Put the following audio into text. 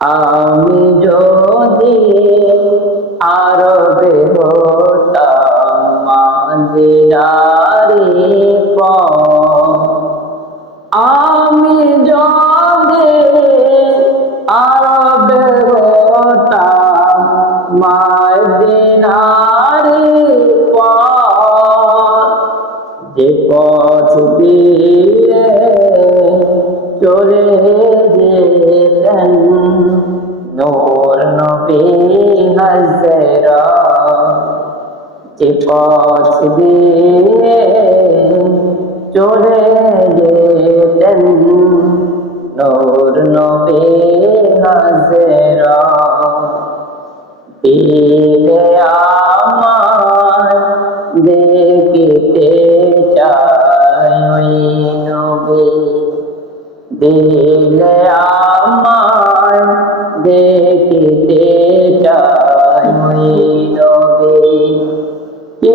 আমি যদি আরবে হতাম মদিনারে পথ, আমি যদি আরবে হতাম মদিনারে পথ, যে পথ দিয়ে চলে যেতেন নূর নবী হযরত, যে পথ দিয়ে চলে যেতেন নূর নবী হযরত, দিলে আমায় দেখিতে চাই ওই নবী, দিলে আমায় দেখিতে চাই ওই নবী। কি